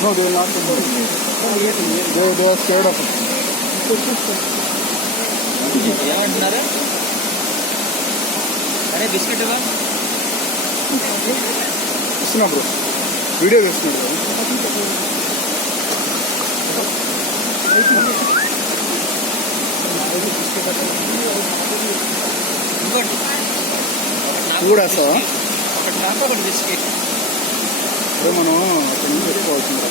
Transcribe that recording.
No, they will not. They are scared of it. ఏమంటున్నారా? అరే biscuit ఇవ్వ. ఇస్తున్నా bro, video చేస్తున్నాడు. ఇంకోటి కూడా సార్ ఒకటి నాకు ఒకటి బిస్కెట్. మనం అక్కడ నుంచి పెట్టుకోవాల్సింది.